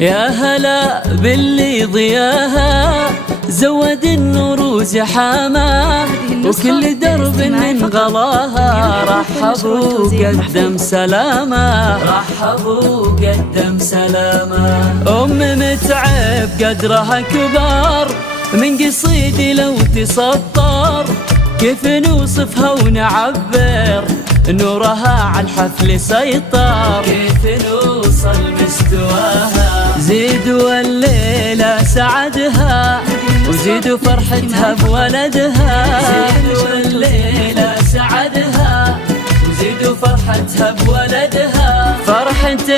يا هلا باللي ضياها زود النور زحامه، وكل درب من غلاها رحبوا قدم سلامه، رحبوا قدم سلامه. متعب قدرها كبار من قصيدي لو تسطر، كيف نوصفها ونعبر نورها عالحفل سيطر، كيف نوصل مستواها. زيدوا الليلة سعدها وزيدوا فرحتها بولدها، زيدوا الليلة سعدها وزيدوا فرحتها بولدها. فرحة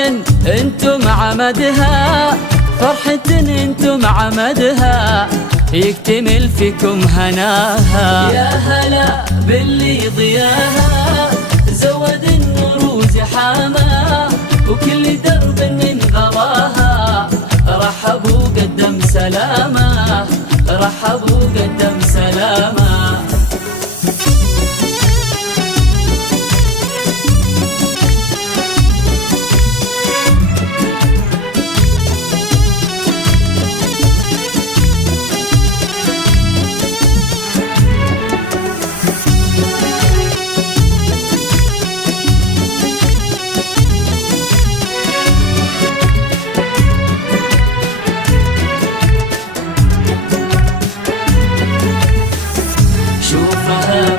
انتم عمدها، فرحة انتم عمدها، يكتمل فيكم هناها. يا هلا باللي ضياها زود النور زحامه، وكل درب من غلاها رحبوا قدم سلامه، رحبوا قدم سلامه.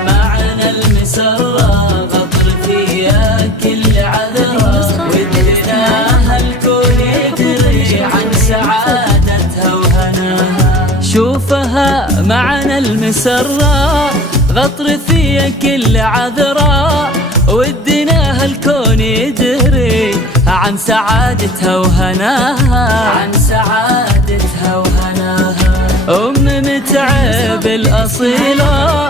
معنا المسرة غطر فيها كل عذرة، ودناها الكون يدري عن سعادتها وهناها. شوفها معنا المسرة غطر فيها كل عذرة، ودناها الكون يدري عن سعادتها وهناها، عن سعادتها وهناها. متعب الأصيلة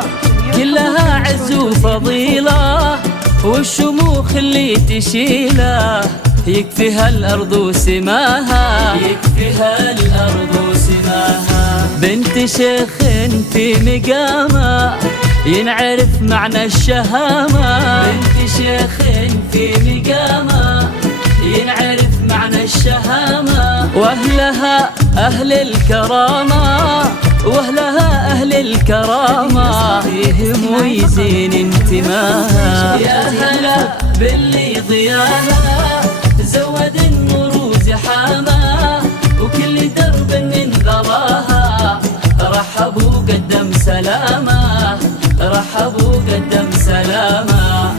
كلها عز وفضيلة، والشموخ اللي تشيله يكفيها الأرض وسماها، يكفيها الأرض وسماها. بنت شيخ في مقامة ينعرف معنى الشهامة، بنت شيخ في مقامة ينعرف معنى الشهامة. وأهلها أهل الكرامة، وأهلها أهل الكرامة، فيهم ويزين انتماها. يا هلا باللي ضياها زود النور زحامه، وكل درب من غلاها رحبوا قدم سلامه، رحبوا قدم سلامه.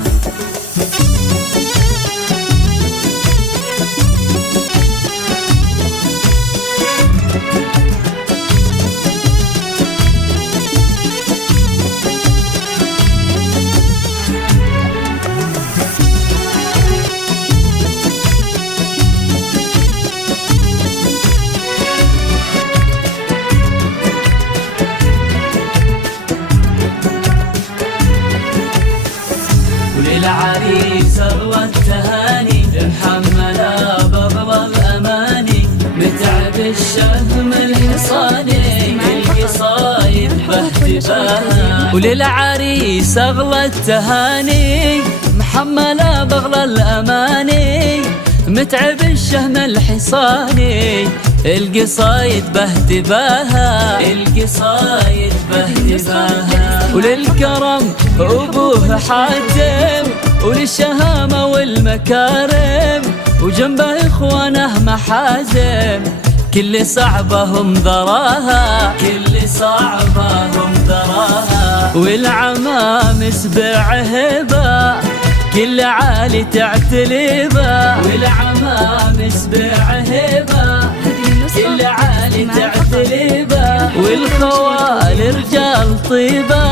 وللعريس أغلى التهاني محملة بغلى الأماني، متعب الشهم الحصاني القصايد باهتفاها. وللعريس أغلى التهاني محملة بغلى الأماني، متعب الشهم الحصاني القصايد باهتفاها، القصايد باهتفاها. وللكرم أبوه حاتم، وللشهامة والمكارم، وجنبه إخوانه محازم، كل صعبهم ذراها، كل صعبهم ذراها. والعمامس بعهبة كل عالي تعتلبه، والعمامس بعهبة كل عالي تعتلبه. والخوال رجال طيبة،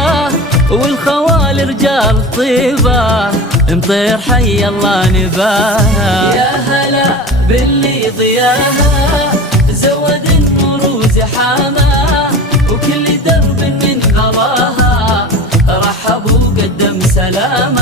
والخوال رجال طيبة، مطير حي الله نباها. يا هلا باللي ضياها زود النور زحامه، وكل درب من غلاها رحبوا قدم سلامه،